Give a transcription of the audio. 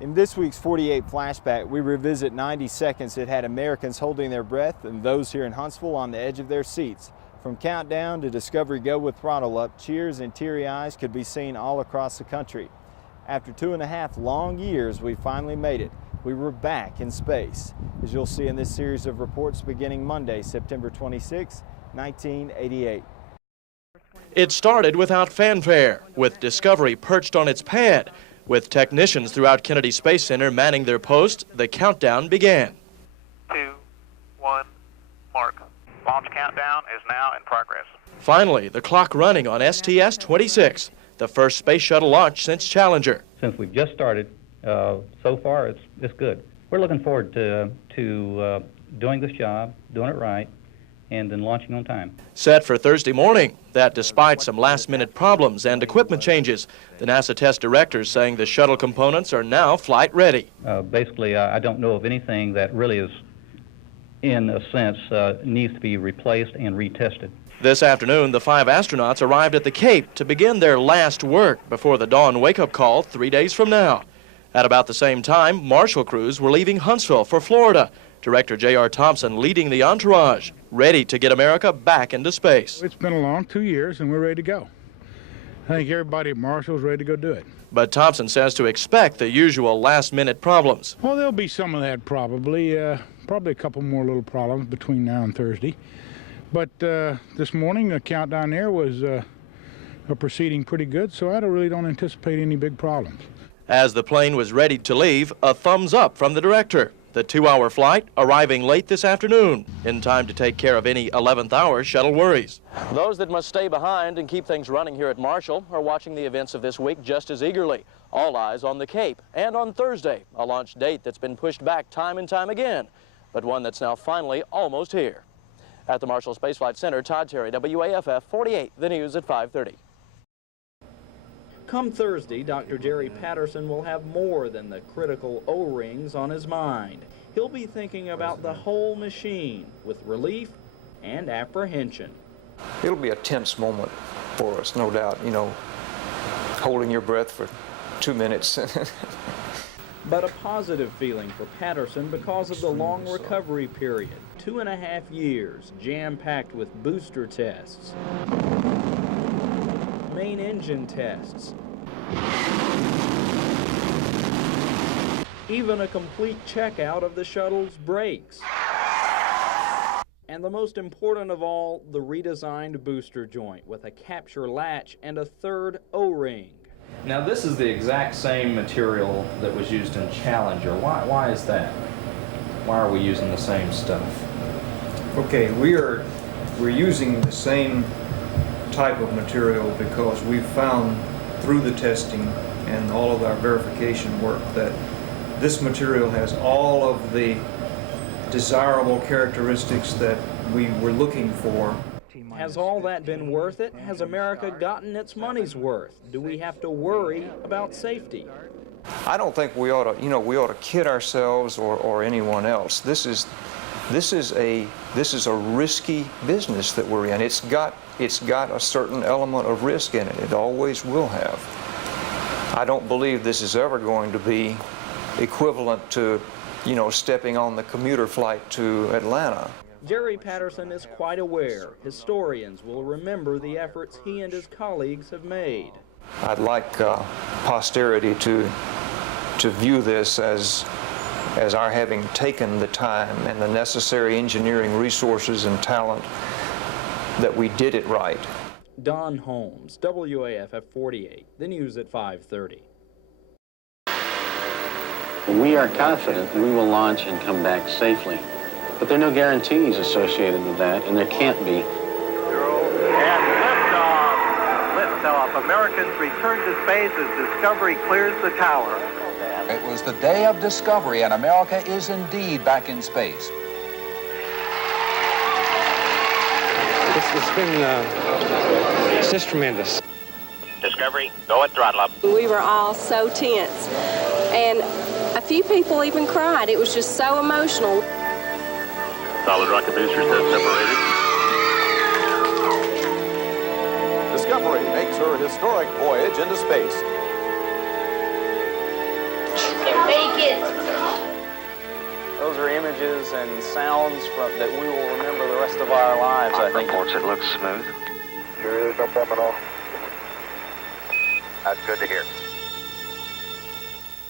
In this week's 48 Flashback, we revisit 90 seconds that had Americans holding their breath and those here in Huntsville on the edge of their seats. From countdown to Discovery Go with throttle up, cheers and teary eyes could be seen all across the country. After 2.5 long years, we finally made it. We were back in space, as you'll see in this series of reports beginning Monday, September 26, 1988. It started without fanfare, with Discovery perched on its pad. With technicians throughout Kennedy Space Center manning their posts, the countdown began. 2, 1, mark. Launch countdown is now in progress. Finally, the clock running on STS-26, the first space shuttle launch since Challenger. Since we've just started, so far it's good. We're looking forward to doing this job, doing it right, and then launching on time. Set for Thursday morning, that despite some last-minute problems and equipment changes, the NASA test directors saying the shuttle components are now flight ready. Basically, I don't know of anything that really is, in a sense, needs to be replaced and retested. This afternoon, the 5 astronauts arrived at the Cape to begin their last work before the dawn wake-up call 3 days from now. At about the same time, Marshall crews were leaving Huntsville for Florida. Director J.R. Thompson leading the entourage, ready to get America back into space. It's been a long 2 years and we're ready to go. I think everybody at Marshall's ready to go do it. But Thompson says to expect the usual last-minute problems. Well, there'll be some of that probably. Probably a couple more little problems between now and Thursday. But this morning, the countdown there was proceeding pretty good, so I really don't anticipate any big problems. As the plane was ready to leave, a thumbs up from the director. The 2-hour flight arriving late this afternoon, in time to take care of any 11th hour shuttle worries. Those that must stay behind and keep things running here at Marshall are watching the events of this week just as eagerly. All eyes on the Cape and on Thursday, a launch date that's been pushed back time and time again, but one that's now finally almost here. At the Marshall Space Flight Center, Todd Terry, WAFF 48, the news at 5:30. Come Thursday, Dr. Jerry Patterson will have more than the critical O-rings on his mind. He'll be thinking about the whole machine with relief and apprehension. It'll be a tense moment for us, no doubt, you know, holding your breath for 2 minutes. But a positive feeling for Patterson because of the long recovery period. 2.5 years, jam-packed with booster tests, main engine tests, even a complete checkout of the shuttle's brakes. And the most important of all, the redesigned booster joint with a capture latch and a third O-ring. Now this is the exact same material that was used in Challenger. Why is that? Why are we using the same stuff? Okay, we're using the same type of material because we've found through the testing and all of our verification work that this material has all of the desirable characteristics that we were looking for. Has all that been worth it? Has America gotten its money's worth? Do we have to worry about safety? I don't think we ought to kid ourselves or anyone else. This is a risky business that we're in. It's got a certain element of risk in it. It always will have. I don't believe this is ever going to be equivalent to, stepping on the commuter flight to Atlanta. Jerry Patterson is quite aware historians will remember the efforts he and his colleagues have made. I'd like posterity to view this as our having taken the time and the necessary engineering resources and talent that we did it right. Don Holmes, WAFF 48, the news at 5:30. We are confident we will launch and come back safely. But there are no guarantees associated with that, and there can't be. And liftoff. Americans return to space as Discovery clears the tower. It was the day of discovery, and America is indeed back in space. It's just tremendous. Discovery, go at throttle up. We were all so tense, and a few people even cried. It was just so emotional. Solid rocket boosters have separated. Discovery makes her historic voyage into space. images and sounds that we will remember the rest of our lives, I think. Reports it looks smooth. Sure is, no problem at all. That's good to hear.